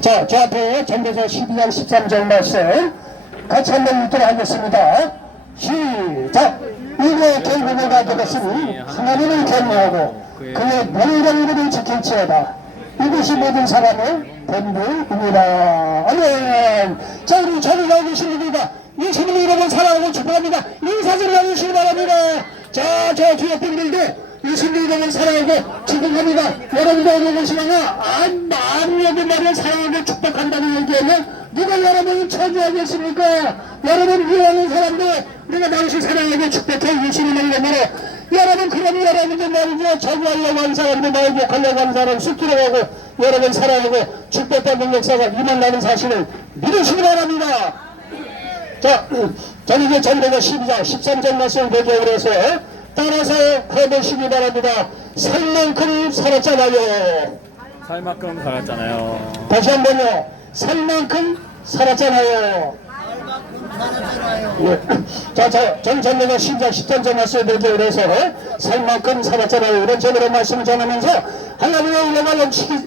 자, 저 앞에 전도서 12장 13절 말씀 같이 한번 읽도록 하겠습니다. 시작! 이게 결국에가 되겠으니 하나님을 경외하고 그의 명령들을 지킬지어다. 이것이 모든 사람의 본부입니다. 아멘. 자, 우리 저를 나오 계신 분들과 예수님을 여러분 사랑하고 축복합니다. 인사를 나누시기 바랍니다. 자, 저 뒤에 분들도 예수님을 여러분 사랑하고 축복합니다. 여러분도 오시거나 아, 마음 여기 말을 사랑하고 축복한다는 얘기에는 누가 여러분을 처주하겠습니까? 여러분 위하는 사람들 우리가 당신 사랑하고 축복해 예수님을 이름으로 여러분 그럼 여러분들 말이죠 저주하려고 하는 사람들 나에게 욕하려고 하는 사람 하고 여러분 사랑하고 축복받는 역사가 임한다는 사실을 믿으시기 바랍니다. 자, 저는 이제 전도가 12장 13절 말씀을 배경으로 해서 따라서 해보시기 바랍니다. 살만큼 살았잖아요. 살만큼 살았잖아요. 다시 한 번요. 살만큼 살았잖아요. 예. 자, 자, 전 전도가 10장 13절 말씀을 배경으로 해서 살 만큼 살았잖아요. 이런 제대로 말씀을 전하면서 하나님의 은혜가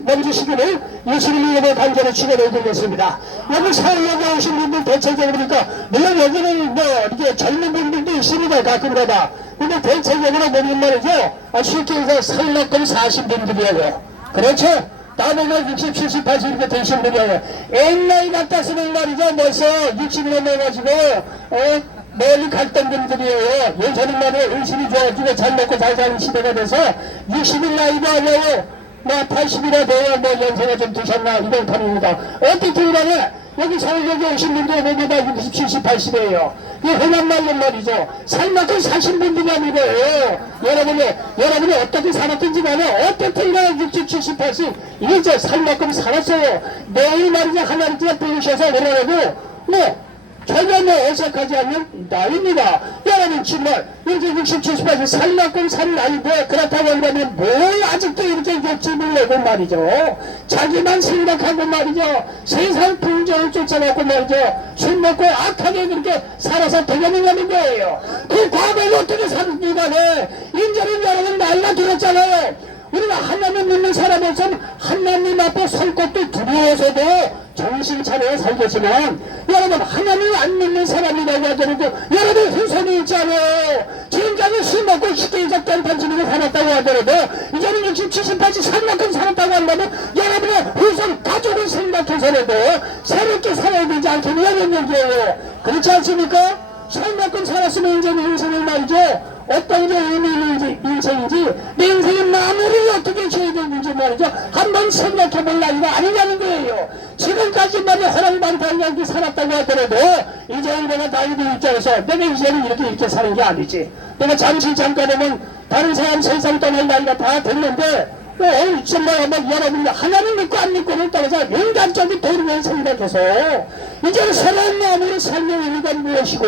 넘치시기를 예수님의 이름에 간절히 축원해드리겠습니다. 여기 사회에 오신 분들 대체적으로 보니까 물론 여기는 뭐 이렇게 젊은 분들도 있습니다. 가끔가다. 근데 대체적으로 보면 말이죠. 아, 쉽게 해서 살 만큼 사신 분들이에요. 그렇죠? 나보다 60, 70, 80 이렇게 되신 분이에요. 옛날 같았으면 말이죠. 벌써 60 넘어가지고, 어, 멀리 갔던 분들이에요. 요새는 말이에요. 의식이 좋아지고 잘 먹고 잘 사는 시대가 돼서 60일 나이도 아니에요. 뭐 80이나 돼야 뭐 연세가 좀 드셨나 이런 편입니다. 어떻게 간에 여기 서울역에 오신 분들 보기다 60, 70, 80이에요. 이 흔한 말로 말이죠. 살만큼 사신 분들이 아니고요. 여러분이, 여러분이 어떻게 살았든지 간에 어떻게 일어나 60, 70, 80 이제 살만큼 살았어요. 매일 말이죠. 하나님께 부르셔서 그러라고 뭐 뭐 어색하지 않는 나이입니다. 여러분 정말 이렇게 60, 70, 80 살만큼 산 나이인데 그렇다고 한다면 뭘 아직도 이렇게 욕심을 내고 말이죠. 자기만 생각하고 말이죠. 세상 풍경을 쫓아갖고 말이죠. 술 먹고 악하게 그렇게 살아서 되겠느냐는 거예요. 그 과거에 어떻게 살았니 간에 이제는 여러분 나이가 들었잖아요. 우리가 하나님 믿는 사람으로서는 하나님 앞에 설 것도 두려워서도 정신 차려 살겠지만 여러분 하나님 안 믿는 사람이라고 하더라도 여러분 후손이 있잖아요. 지금까지 술 먹고 쉽게 이적된 단순하게 살았다고 하더라도 이제는 60, 70, 80 살만큼 살았다고 한다면 여러분의 후손 가족을 생각해서라도 새롭게 살아야 되지 않겠냐는 얘기예요. 그렇지 않습니까? 살만큼 살았으면 이제 내 인생을 말이죠 어떤 게 의미 있는 인생인지 내 인생의 마무리를 어떻게 지어야 되는지 말이죠. 한번 생각해 볼 나이가 아니냐는 거예요. 지금까지 말이 허랑방탕하게 살았다고 하더라도 이제 내가 나이도 입장에서 내가 이제는 이렇게 이렇게 사는 게 아니지. 내가 잠시 잠깐 오면 다른 사람 세상 떠날 나이가 다 됐는데 어, 정말 막 여러분이 하나님 믿고 안 믿고를 떠나서 인간적인 도리를 생각해서 이제 새로운 마음으로 삶의 의미가 무엇이고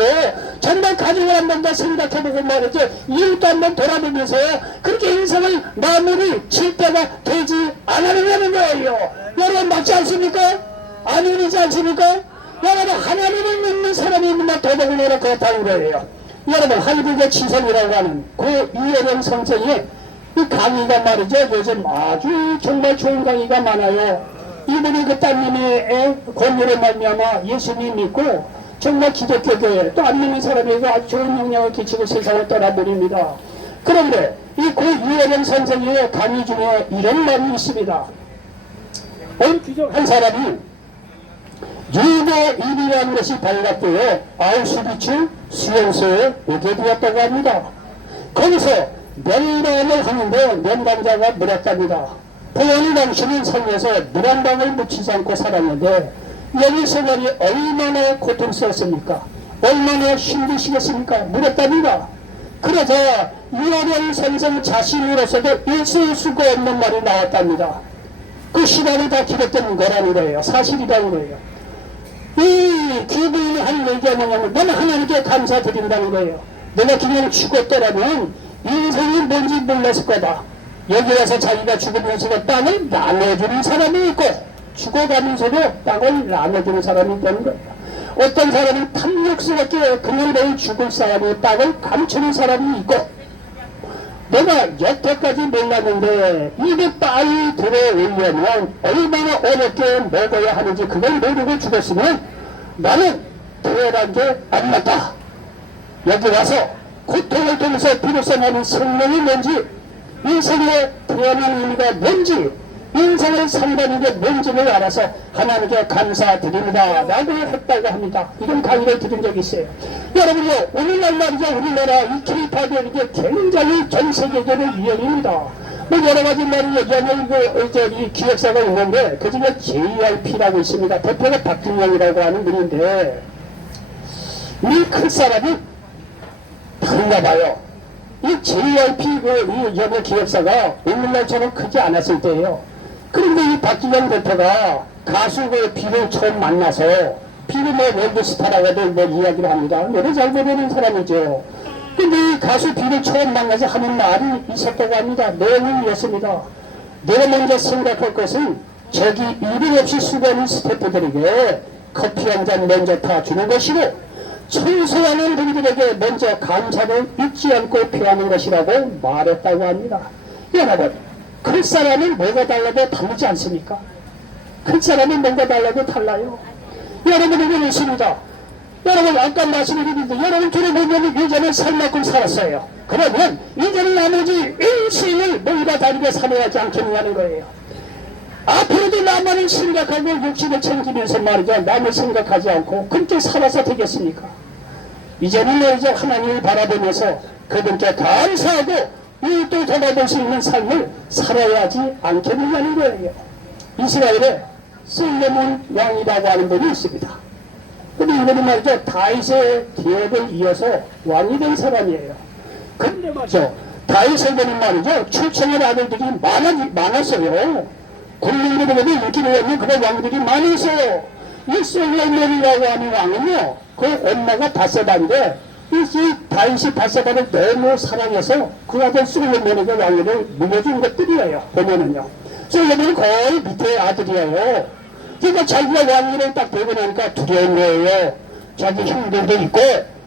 정말 가족을 한번 더 생각해보고 말이죠 이웃도 한번 돌아보면서 그렇게 인생을 마무리 칠 때가 되지 않으려는 거예요 여러분 맞지 않습니까? 아니지 않습니까? 여러분 하나님을 믿는 사람이 있는가 도덕을 내려 그렇다는 거예요 여러분 한국의 치성이라고 하는 그 이해령 선생이 이 강의가 말이죠. 요즘 아주 정말 좋은 강의가 많아요. 이분이 그 따님의 권유를 말미암아 예수님 믿고 정말 기독교 교회 또 안 믿는 사람에게 아주 좋은 영향을 끼치고 세상을 떠나버립니다. 그런데 이고 유해령 선생의 강의 중에 이런 말이 있습니다. 귀족한 사람이 유대인이라는 것이 발각되어 아우슈비츠 수용소에 오게 되었다고 합니다. 거기서 면담을 하는데 면담자가 물었답니다. 보안이 당신은 성에서 물 한 방울 묻히지 않고 살았는데 여기 생활이 얼마나 고통스럽습니까? 얼마나 힘드시겠습니까? 물었답니다. 그러자 유아령 선생 자신으로서도 있을 수가 없는 말이 나왔답니다. 그 시간이 다 기록된 거라는 거예요. 사실이라는 거예요. 이 기부인이 한 얘기가 뭐냐면 나는 하나님께 감사드린다는 거예요. 내가 그냥 죽었더라면 인생이 뭔지 몰랐을 거다. 여기 와서 자기가 죽으면서도 땅을 나눠주는 사람이 있고 죽어가면서도 땅을 나눠주는 사람이 있다는 거예요. 어떤 사람은 탐욕스럽게 내일 죽을 사람이 땅을 감추는 사람이 있고 내가 여태까지 몰랐는데 입에 빨리 들어오려면 얼마나 어렵게 먹어야 하는지 그걸 모르고 죽었으면 나는 태어난 게안 맞다. 여기 와서 고통을 통해서 비로소 나는 생명이 뭔지 인생의 태어난 의미가 뭔지 인생을 산다는 게 뭔지를 알아서 하나님께 감사드립니다. 라고 했다고 합니다. 이런 강의를 들은 적이 있어요. 여러분요 오늘날 말이죠 우리나라 이 케이팝이 이게 굉장히 전 세계적으로 유행입니다. 뭐 여러 가지 말이죠. 연예인 그, 저, 이 기획사가 있는데 그 중에 JYP라고 있습니다. 대표가 박준영이라고 하는 분인데 이큰 사람이 다른가 봐요. 이 JYP 그, 이 연예 기획사가 오늘날처럼 크지 않았을 때예요. 그런데 이 박진영 대표가 가수 그 비를 처음 만나서 뭐 월드스타라고도 뭐 이야기를 합니다. 노래 잘 부르는 사람이죠. 근데 이 가수 비를 처음 만나서 하는 말이 있었다고 합니다. 내용은 이렇습니다. 내가 먼저 생각할 것은 저기 이름 없이 수고하는 스태프들에게 커피 한 잔 먼저 타주는 것이고 청소하는 분들에게 먼저 감사를 잊지 않고 표하는 것이라고 말했다고 합니다. 여러분, 큰 사람은 뭐가 달라도 다르지 않습니까? 큰 사람은 뭔가 달라도 달라요. 여러분에게 있습니다. 여러분, 아까 말씀드렸는데, 여러분 들어보면 이제는 살 만큼 살았어요. 그러면 이제는 나머지 인생을 뭔가 다르게 살아야 하지 않겠냐는 거예요. 앞으로도 나만을 생각하고 욕심을 챙기면서 말이죠. 남을 생각하지 않고 그렇게 살아서 되겠습니까? 이제는 말이죠. 하나님을 바라보면서 그분께 감사하고 이또 돌아볼 수 있는 삶을 살아야 하지 않겠느냐는 거예요. 이스라엘에 솔로몬 왕이라고 하는 분이 있습니다. 근데 이분은 말이죠. 다윗의 계획을 이어서 왕이 된 사람이에요. 근데 말이죠. 다윗에게는 말이죠. 출생한 아들들이 많아, 많았어요. 국민들에게 인기를 얻는 그런 왕들이 많이 있어요. 이 솔로몬이라고 하는 왕은요, 그 엄마가 바세바인데, 이 다윗이 바세바를 너무 사랑해서 그 아들 솔로몬에게 왕위를 물려준 것들이에요. 보면은요. 솔로몬은 거의 밑에 아들이에요. 그러니까 자기가 왕위를 딱 되고 나니까 두려운 거예요. 자기 형들도 있고,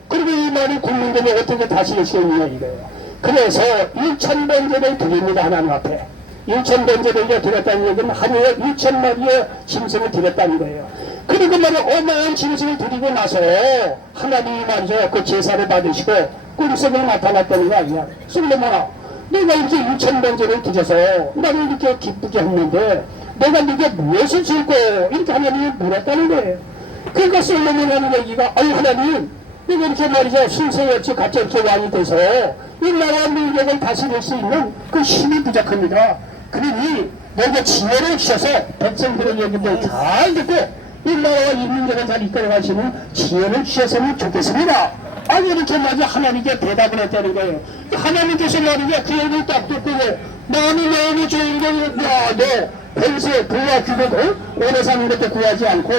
그리고 이 말이 국민들이 어떻게 다스릴 수 있느냐 이거예요. 그래서 1천번제를 드립니다, 하나님 앞에. 1천 번제를 드렸다는 얘기는 하루에 1천 마리의 짐승을 드렸다는 거예요. 그리고 말이야 어마어마한 짐승을 드리고 나서 하나님이 말이죠 그 제사를 받으시고 꿈속에 나타났다는 거 아니야. 솔로몬아 내가 이렇게 1천 번제를 드려서 나를 이렇게 기쁘게 했는데 내가 네게 무엇을 줄고 이렇게 하나님이 물었다는 거예요. 그러니까 솔로몬 하는 얘기가 아니 하나님 내가 이렇게 말이죠 순서없이 같이 이렇게 왕이 돼서 이 나라 민족을 다스릴 수 있는 그 힘이 부족합니다. 그러니 내게 지혜를 주셔서 백성들의 얘기를 잘 듣고 이 나라와 이 민족을 잘 이끌어 가시는 지혜를 주셨으면 좋겠습니다. 아니 이렇게 말이죠 하나님께 대답을 했다는 거예요. 하나님께서 말이죠 그 얘기를 딱 듣고 나는 너무 좋은 거야너 벤세 부와 규격을 오래 사는 것도 구하지 않고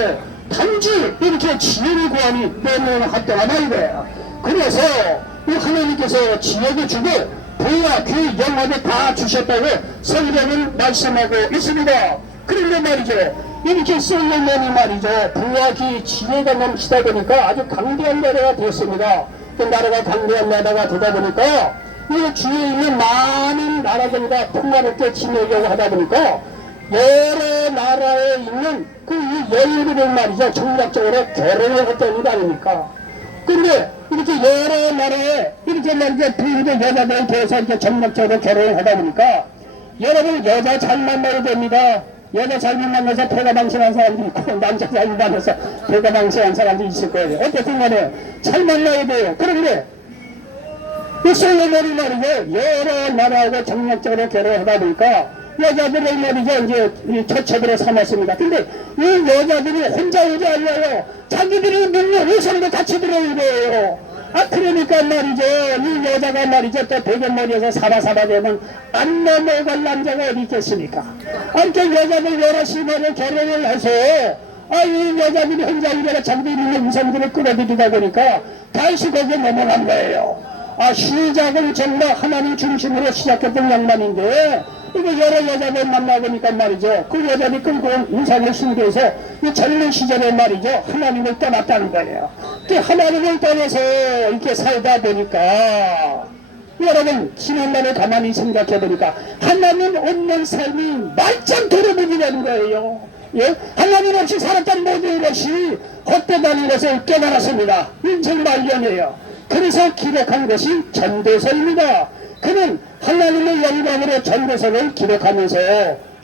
단지 이렇게 지혜를 구하니 너무 합당한 말이에요. 그래서 이 하나님께서 지혜를 주고 부와 귀 영화를 다 주셨다고 성경은 말씀하고 있습니다. 그런데 말이죠. 이렇게 솔로몬이 말이죠. 귀 지혜가 넘치다 보니까 아주 강대한 나라가 되었습니다. 그 나라가 강대한 나라가 되다 보니까 이 주위에 있는 많은 나라들과 평화롭게 지내려고 하다 보니까 여러 나라에 있는 그 여인들을 말이죠. 정략적으로 결혼을 했다는 거 아닙니까? 근데 이렇게 여러 나라에 이렇게 말이죠. 부인들 여자들 대해서 이렇게 정략적으로 결혼을 하다 보니까 여러분 여자 잘 만나야 됩니다. 여자 잘못 만나서 배가 방심한 사람도 있고 남자 잘못 만나서 배가 방심한 사람도 있을 거예요. 어쨌든 간에 잘 만나야 돼요. 그런데 이 솔로몬이 말이죠. 여러 나라하고 정략적으로 결혼하다 보니까 여자들을 말이죠. 이제 이 처처들을 삼았습니다. 근데 이 여자들이 혼자 오지 않아요. 자기들이 능력 의성도 같이 들어오는 거예요. 아, 그러니까 말이죠. 이 여자가 말이죠. 또 대견머리에서 사바사바 되면 안 넘어갈 남자가 어디 있겠습니까? 아무튼 여자들 여럿이 말이요 결혼을 해서 아, 이 여자들이 혼자 이래가 자기들이 있는 우상들을 끌어들이다 보니까 다시 거기에 넘어간 거예요. 아, 시작은 정말 하나님 중심으로 시작했던 양반인데, 이거 여러 여자들 만나보니까 말이죠. 그 여자들이 온 우상을 신고해서 이 젊은 시절에 말이죠. 하나님을 떠났다는 거예요. 그 하나님을 떠나서 이렇게 살다 보니까, 여러분 지난날에 가만히 생각해 보니까 하나님 없는 삶이 말짱 도로문이라는 거예요. 예? 하나님 없이 살았던 모든 것이 헛되다는 것을 깨달았습니다. 인생 말년이에요. 그래서 기록한 것이 전도서입니다. 그는 하나님의 영광으로 전도서를 기록하면서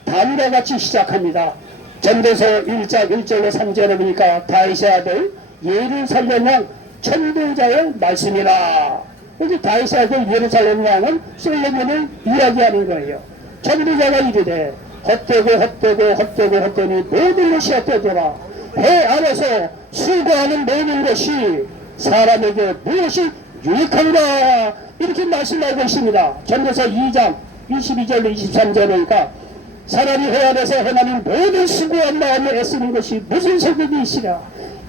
다음과 같이 시작합니다. 전도서 1장 1절로 3절에 보니까 다윗의 아들 예루살렘 왕 천도자의 말씀이라. 여기 다윗의 아들 예루살렘 왕은 솔로몬을 이야기하는 거예요. 천도자가 이르되 헛되고 헛되고 헛되고 헛되니 모든 것이 헛되더라. 해 아래서 수고하는 모든 것이 사람에게 무엇이 유익한가 이렇게 말씀하고 있습니다. 전도서 2장 22절로 23절에 보니까 사람이 회안에서 행하는 모든 수고한 마음을 애쓰는 것이 무슨 소득이 있으랴?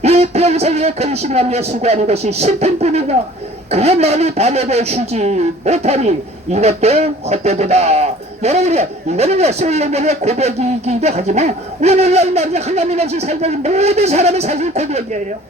이 평생에 근심하며 수고하는 것이 슬픔뿐이다 그의 마음이 밤에도 쉬지 못하니 이것도 헛되도다. 여러분이 이거는요 솔로몬의 고백이기도 하지만 오늘날 말이야 하나님 없이 살던 모든 사람의 사실 고백이에요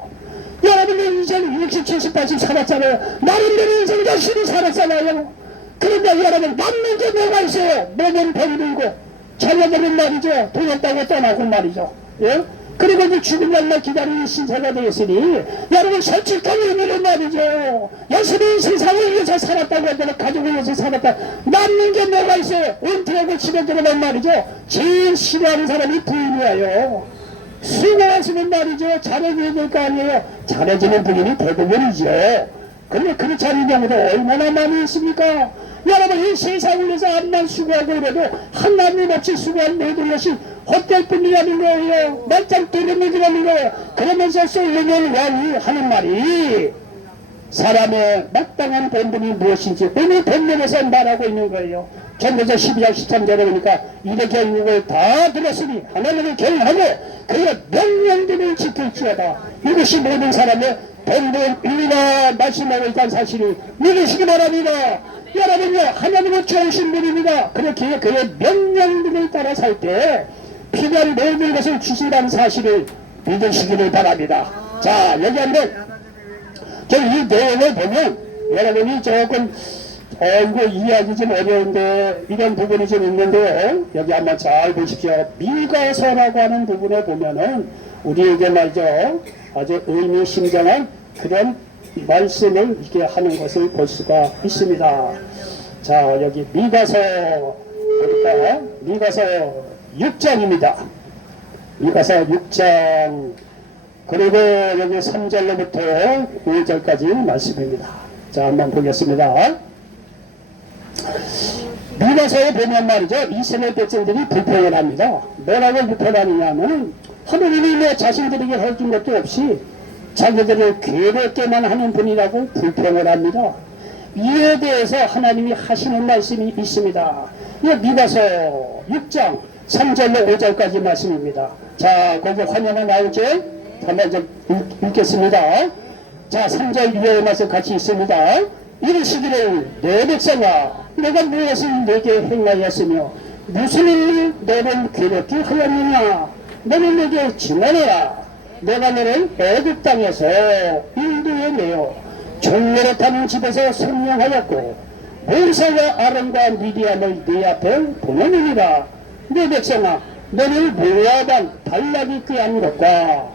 여러분들 인생 60, 70, 80 살았잖아요 나름대로 인생 열심히 살았잖아요 그런데 여러분 남는 게 뭐가 있어요 몸은 병들고 자녀들은 말이죠. 돈 없다고 떠나고 말이죠. 예? 그리고 이제 죽은 날만 기다리는 신세가 되었으니 여러분 솔직한 의미로 말이죠. 열심히 세상을 위해서 살았다고 하더라 가족을 위해서 살았다. 남는 게 뭐가 있어요. 은퇴하고 집에 들어간 말이죠. 제일 싫어하는 사람이 부인이에요. 수고하시는 말이죠. 잘해줘야 될 거 아니에요. 잘해주는 분이 대부분이죠. 근데 그렇지 않은 경우도 얼마나 많이 있습니까? 여러분 이 세상을 위해서 암만 수고하고 그래도 하나님 없이 수고한 모든 것이 헛될 뿐이라는 거예요. 말짱 도련이라는 거예요. 그러면서 솔로몬 왕이 하는 말이 사람의 마땅한 본분이 무엇인지 오늘 본문에서 말하고 있는 거예요. 전도서 12장 13절에 보니까 이의 경육을 다 들었으니 하나님을 경하고 그의 명령들을 지킬지어다. 이것이 모든 사람의 본분이라 말씀하고 있다는 사실을 믿으시기 바랍니다. 여러분요 하나님은 좋으신 분입니다. 그렇게 그의 명령들을 따라 살 때 필요한 모든 것을 주시라는 사실을 믿으시기를 바랍니다. 자 여기 한번 저이 내용을 보면 여러분이 조금 어, 이거 이해하기 좀 어려운데 이런 부분이 좀 있는데요. 여기 한번 잘 보십시오. 미가서라고 하는 부분에 보면은 우리에게 말이죠. 아주 의미심장한 그런 말씀을 이렇게 하는 것을 볼 수가 있습니다. 자 여기 미가서 보니까 미가서 6장입니다. 미가서 6장 그리고 여기 3절로부터 5절까지 말씀입니다. 자, 한번 보겠습니다. 미가서에 보면 말이죠. 이스라엘 백성들이 불평을 합니다. 뭐라고 불평하느냐면 하느님이 내 자신들에게 해준 것도 없이 자기들을 괴롭게만 하는 분이라고 불평을 합니다. 이에 대해서 하나님이 하시는 말씀이 있습니다. 이 미가서 6장 3절로 5절까지 말씀입니다. 자, 거기 화면에 나오죠? 한번 좀 읽- 읽겠습니다. 자, 3절 위에 말씀 같이 있습니다. 이르시기를 내 백성아. 내가 무엇을 내게 행하였으며 무슨 일을 너를 괴롭게 하였느냐? 너는 내게 증언해라. 내가 너를 애굽 땅에서 인도해 내어 종로로 타는 집에서 성령하였고 모세와 아론과 미디안을 네 앞에 보내느니라. 내 백성아. 너는 모압한 발락이 꾀한 것과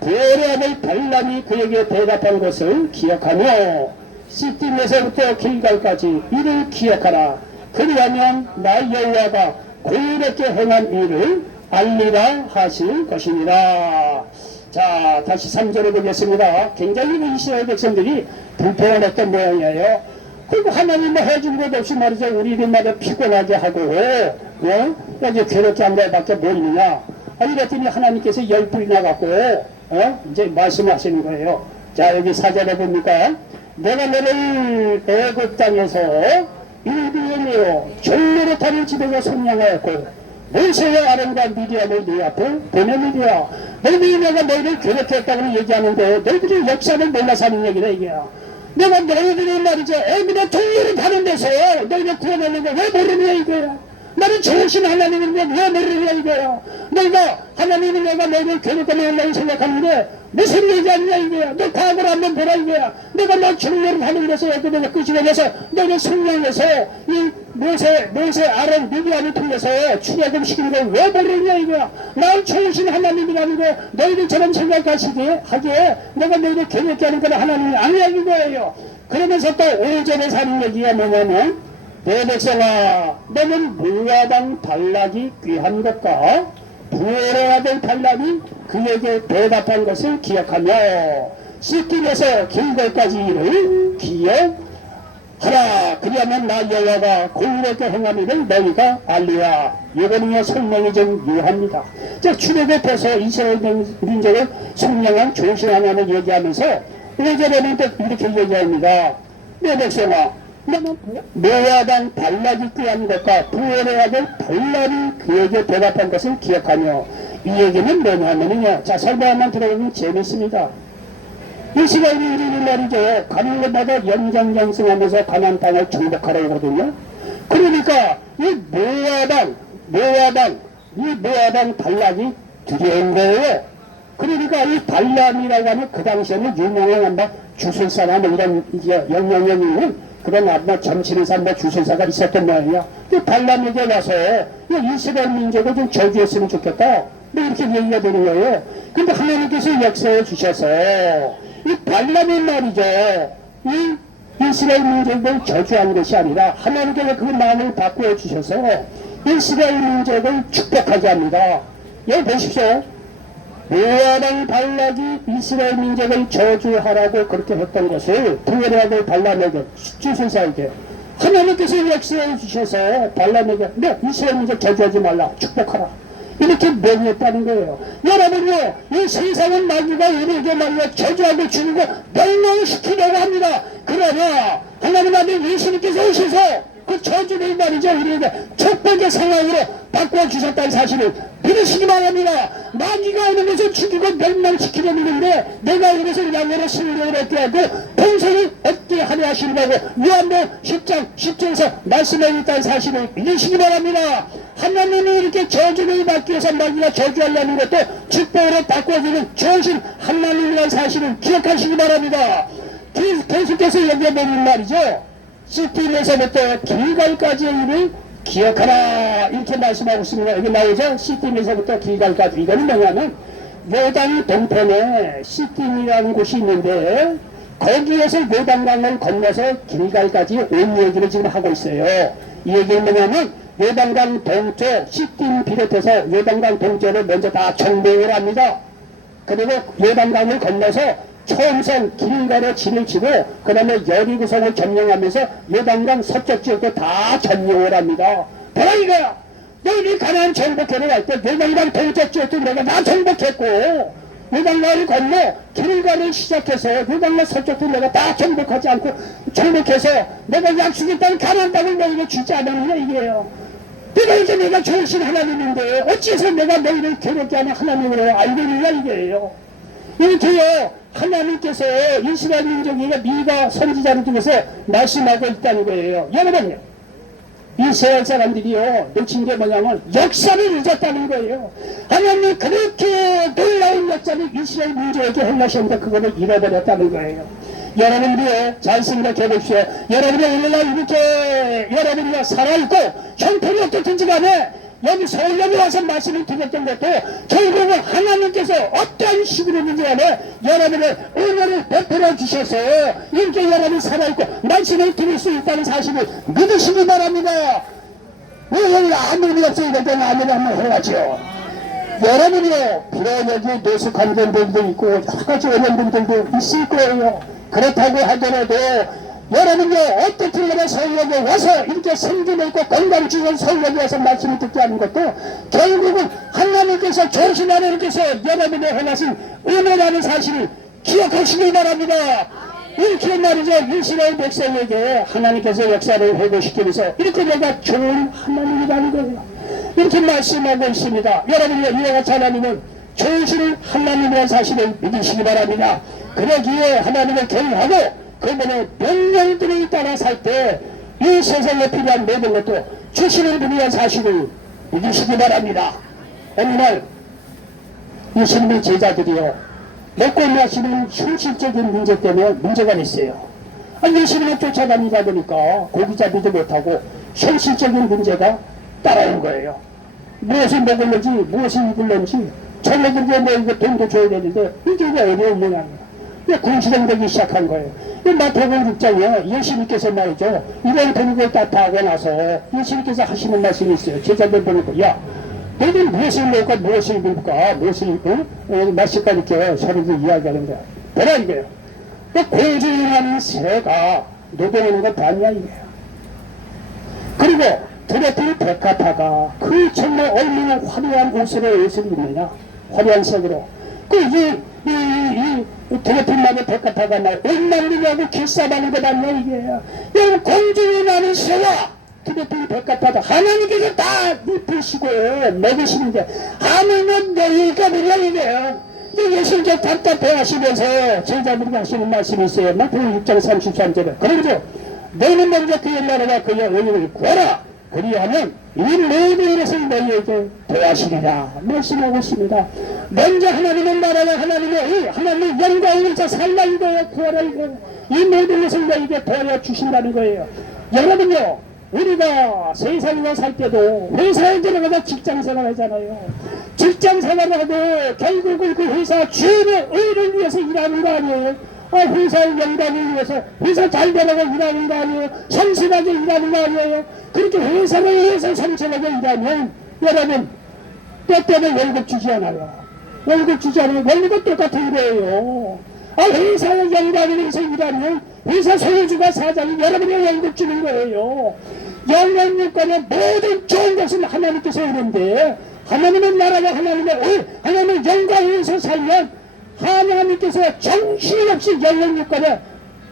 보레압의 발람이 그에게 대답한 것을 기억하며 시팀에서부터 길갈까지 이를 기억하라. 그리하면 나 여호와가 고이롭게 행한 일을 알리라 하실 것이니라. 자, 다시 3절을 보겠습니다. 굉장히 이스라엘 백성들이 불평을 했던 모양이에요. 그리고 하나님 뭐 해준 것 없이 말이죠. 우리들마다 피곤하게 하고, 어? 여기 괴롭게 한 거밖에 뭐 있느냐. 아, 이랬더니 하나님께서 열 불이 나 갖고, 어? 이제 말씀하시는 거예요. 자, 여기 사절에 봅니까? 내가 너를 애굽 땅에서 내어 종로로 타는 집에서 성량하였고, 모세와 아론과 미디안을 네 앞에 보내느니라. 너희들이 내가 너희를 괴롭혔다고 얘기하는데, 너희들이 역사를 몰라서 하는 얘기다, 이게야. 내가 너희들이 말이죠. 애미네 종로를 타는 데서 너희를 구원하는 거왜 모르냐, 이거야. 나는 좋으신 하나님인데 왜 모르냐 이거야. 너희가 하나님이 내가 너희를 괴롭게 한다고 생각하는데 무슨 얘기 아니냐 이거야. 너 과거를 한번 보라 이거야. 내가 너 주님을 하늘에서 여기 내가 끄집어내서 너희를 성령에서 이 모세, 모세 아론 미디안을 통해서 출애굽 시키는 걸왜 모르냐 이거야. 난 좋으신 하나님이라는 거 너희들처럼 생각하시기에 하기에 내가 너희를 괴롭게 하는 건 하나님이 아니라는 거예요. 그러면서 또 5절에 사는 얘기가 뭐냐면 내 백성아 너는 무화당 발락이 귀한 것과 부활의 아들 발락이 그에게 대답한 것을 기억하며 시팀에서 길거까지 일을 기억하라. 그리하면 나 여호와가 공의롭게 행함이를 너희가 알리라. 이거는요 성령이 좀 유합니다. 즉 출애굽해서 이스라엘 민족을 성령한 조신 하나님을 얘기하면서 5절에는 또 이렇게 얘기합니다 내 백성아 노아당 발락이 꾀한 것과 부엘의 아들 발락이 그에게 대답한 것을 기억하며 이 얘기는 뭐냐면요. 자 설명만 들어보면 재밌습니다. 이스라엘인들이 말이죠 가는 곳마다 연장장승하면서 가난 땅을 정복하라고 그러거든요. 그러니까 이 모아당 모아당 이 모아당 발락이 두려운 거예요. 그러니까 이 발람이라고 하면 그 당시에는 유명한 한바 주술사나 뭐 이런 이제 있는 그런 아마 사람 뭐 주술사가 있었던 모양이야. 그 발람에게 와서 이 이스라엘 민족을 좀 저주했으면 좋겠다. 뭐 이렇게 얘기가 되는 거예요. 근데 하나님께서 역사해 주셔서 이 발람이 말이죠. 이 이스라엘 민족을 저주한 것이 아니라 하나님께서 그 마음을 바꾸어 주셔서 이스라엘 민족을 축복하게 합니다. 여기 보십시오. 모아당 발락이 이스라엘 민족을 저주하라고 그렇게 했던 것을 부엘하고 발람에게 주술사에게 하나님께서 역사해 주셔서 발람에게 네 이스라엘 민족 저주하지 말라 축복하라. 이렇게 명했다는 거예요. 여러분요 이 세상은 마귀가 우리에게 말로 저주하고 죽이고 멸망시키려고 합니다. 그러나 하나님 아들 예수님께서 오셔서 그 저주를 말이죠. 우리에게 축복의 상황으로 바꿔주셨다는 사실을 믿으시기 바랍니다. 마귀가 오는 것을 죽이고 멸망시키려는 건데 내가 이것을 양으로 승리를 얻게 하고 평생을 얻게 하려 하시려고 요한복 10장 10절에서 말씀해 있다는 사실을 믿으시기 바랍니다. 하나님이 이렇게 저주를 받기 위해서 마귀가 저주하려는 것도 축복으로 바꿔주는 좋으신 하나님이라는 사실을 기억하시기 바랍니다. 계- 계속해서 여기에 보면 말이죠 시팀에서부터 길갈까지의 일을 기억하라 이렇게 말씀하고 있습니다. 여기 나오죠? 시팀에서부터 길갈까지 이거는 뭐냐면 요단 동편에 시팀이라는 곳이 있는데 거기에서 요단강을 건너서 길갈까지 온 얘기를 지금 하고 있어요. 이 얘기는 뭐냐면 요단강 동쪽 시팀 비롯해서 요단강 동쪽을 먼저 다 정복을 합니다. 그리고 요단강을 건너서 처음선 길가로 진을 치고 그 다음에 여리구성을 점령하면서 요단강 서쪽 지역도 다 점령을 합니다. 바로 이거야. 너희들이 가나안 정복해를 할때 요단강 동쪽 지역도 내가 다 정복했고 요단강을 건너 길가를 시작해서 요단강 서쪽도 내가 다 정복하지 않고 정복해서 내가 따른 가나안 땅을 너희에게 주지 않았느냐 이게요. 내가 이제 내가 좋으신 하나님인데 어찌해서 내가 너희를 괴롭게 하는 하나님으로 알고 있느냐 이게요. 이렇게요 하나님께서 이스라엘 민족에게 미가 선지자를 통해서 말씀하고 있다는 거예요. 여러분요 이스라엘 사람들이요 놓친 게 뭐냐면 역사를 잊었다는 거예요. 하나님 그렇게 놀라운 역사를 이스라엘 민족에게 행하셨는데 그거를 잃어버렸다는 거예요. 여러분들이요 잘 생각해 보십시오. 여러분이 오늘날 이렇게 여러분이 살아있고 형편이 어떻든지 간에 여기 서울역에 와서 말씀을 드렸던 것도 결국은 하나님께서 어떤 식으로든지 간에 여러분의 은혜를 베풀어 주셔서 이렇게 여러분이 살아있고 말씀을 드릴 수 있다는 사실을 믿으시기 바랍니다. 왜 여기 아무 의미 없어 이럴 때는 아무 한번 해야죠. 여러분이요, 여기 노숙한 분들도 있고 여러 가지 어려운 분들도 있을 거예요. 그렇다고 하더라도 여러분요 어떻게 하면 서울역에 와서 이렇게 생기를 있고 건강 주선 서울역에 와서 말씀을 듣게 하는 것도 결국은 하나님께서 좋으신 하나님께서 여러분의 행하신 은혜라는 사실을 기억하시기 바랍니다. 이렇게 말이죠 이스라엘 백성에게 하나님께서 역사를 회복시키면서 이렇게 내가 좋은 하나님이라는 거예요. 이렇게 말씀하고 있습니다. 여러분이 이와 같이 하나님은 좋으신 하나님이라는 사실을 믿으시기 바랍니다. 그러기에 하나님을 경외하고 그분의 명령들에 따라 살 때 이 세상에 필요한 모든 것도 주시는 분이란 사실을 믿으시기 바랍니다. 어느 날 예수님의 제자들이요 먹고 마시는 현실적인 문제 때문에 문제가 있어요. 예수님을 쫓아다니다 보니까 고기 잡이도 못하고 현실적인 문제가 따라온 거예요. 무엇을 먹을는지 무엇을 입을는지 저녁인데 뭐 돈도 줘야 되는데 이게 왜 어려운 모양이야. 이 게 궁시렁대기 시작한 거예요. 이 마태복음 6장에 예수님께서 말이죠. 이런 돈을 다 하고 나서 예수님께서 하시는 말씀이 있어요. 제자들 보니까 야 너는 무엇을 먹을까 무엇을 입을까 무엇을 입고 어, 마실까 이렇게 서로들 이야기하는 거야. 뭐라 이거예요. 그 공주라는 새가 노동하는 거 봤냐 이거예요. 그리고 드레필 백화파가 그 정말 얼마나 화려한 옷을 옷을 입느냐 화려한 색으로 그이 이 이, 이 드레필만의 백화파가 날 얼마냐고 길싸바는 거 봤냐 이게요. 여러분 공중에 나는 새와 드레필 백화파가 하나님께서 다 입히시고 먹으시는데 하나님은 너희가 뭐냐 이게요. 이 예수님께 답답해 하시면서 제자들이 하시는 말씀이 있어요. 마태복음 6장 33절에. 그러죠 너는 먼저 그의 나라와 그의 의를 구하라. 그리하면 이 모든 것을 너희에게 더하시리라. 말씀하고 있습니다 먼저 하나님의 나라와 하나님의 의 하나님의 영광을 살라 이거예요 구하라 이거예요 이 모든 것을 너희에게 더하여 주신다는 거예요. 여러분요 우리가 세상에 살 때도 회사에 들어가서 직장 생활하잖아요. 직장 생활하고 결국은 그 회사 주인의 의를 위해서 일하는 거 아니에요? 아, 회사의 영광을 위해서 회사 잘 되라고 일하는 거 아니에요? 성실하게 일하는 거 아니에요? 그렇게 회사를 위해서 성실하게 일하면 여러분 때때는 월급 주지 않아요 월급 주지 않아요 월급은 똑같은 거예요. 아 회사의 영광을 위해서 일하면 회사 소유주가 사장이 여러분의 월급 주는 거예요. 영광육관의 모든 좋은 것은 하나님께서 오는데 하나님의 나라가 하나님의 의, 하나님의 영광을 위해서 살면 하나님께서 정신없이 영광육관에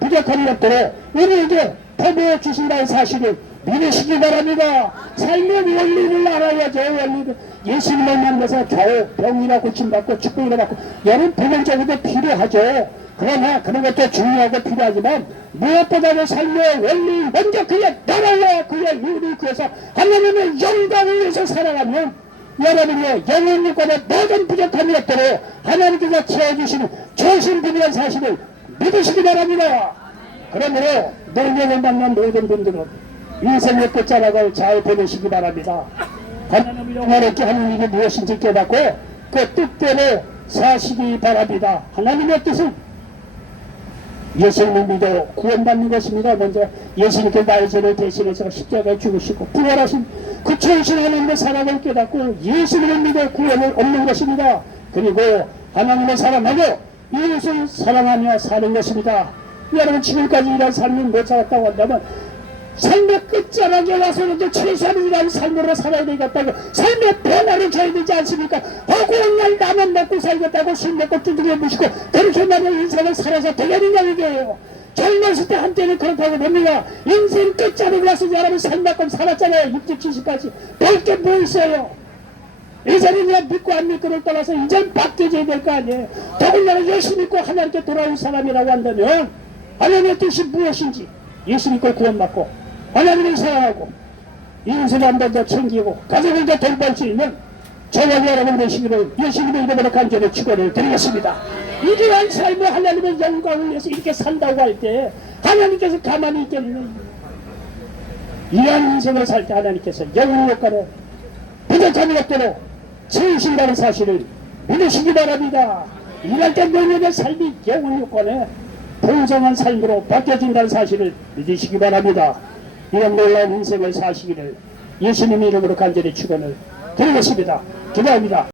부족한 것들을 우리에게 퍼부어 주신다는 사실을 믿으시기 바랍니다. 삶의 원리를 알아야죠. 원리를. 예수님을 만나서 겨우 병이나 고침받고 축복이나 받고 여러분 부분적으로 필요하죠. 그러나 그런 것도 중요하고 필요하지만 무엇보다도 삶의 원리 먼저 그의 나라와 그의 유를 구해서 하나님의 영광을 위해서 살아가면 여러분의 영혼육관의 모든 부족한 것들을 하나님께서 채워주시는 좋으신 분이라는 사실을 믿으시기 바랍니다. 그러므로 내년을 만난 모든 분들은 인생의 끝자락을 잘 보내시기 바랍니다. 영화롭게 하는 일이 무엇인지 깨닫고 그 뜻대로 사시기 바랍니다. 하나님의 뜻은 예수님을 믿어 구원받는 것입니다. 먼저 예수님께 나의 죄를 대신해서 십자가에 죽으시고 부활하신 그 천신 하나님의 사랑을 깨닫고 예수님을 믿어 구원을 얻는 것입니다. 그리고 하나님을 사랑하고 이웃을 사랑하며 사는 것입니다. 여러분 지금까지 이런 삶을 못 살았다고 한다면 삶의 끝자락에 와서는 최소한 이런 삶으로 살아야 되겠다고 삶의 변화를 줘야 되지 않습니까? 허구한 날 나만 먹고 살겠다고 술 먹고 두드려 부시고 그렇게 나는 인생을 살아서 되겠느냐 이게요. 젊었을 때 한때는 그렇다고 봅니다. 인생 끝자락에 와서 여러분 삶만큼 살았잖아요. 60, 70까지. 볼게 뭐 있어요? 이제는 그냥 믿고 안 믿고를 떠나서 이젠 바뀌어져야 될 거 아니에요. 더군다나 예수 믿고 하나님께 돌아온 사람이라고 한다면 하나님의 뜻이 무엇인지 예수 믿고 구원받고 하나님을 사랑하고 인생을 한 번 더 챙기고 가족을 더 돌볼 수 있는 저와 여러분 되시기를 예수님의 이름으로 간절히 축원을 드리겠습니다. 이러한 삶을 하나님의 영광을 위해서 이렇게 산다고 할 때 하나님께서 가만히 있겠느냐 이러한 인생을 살 때 하나님께서 영웅력과는 부족한 것대로 채우신다는 사실을 믿으시기 바랍니다. 일할 때 너희의 삶이 영웅력권에 풍성한 삶으로 바뀌어진다는 사실을 믿으시기 바랍니다. 이런 놀라운 인생을 사시기를 예수님 이름으로 간절히 축원을 드리겠습니다. 기도합니다.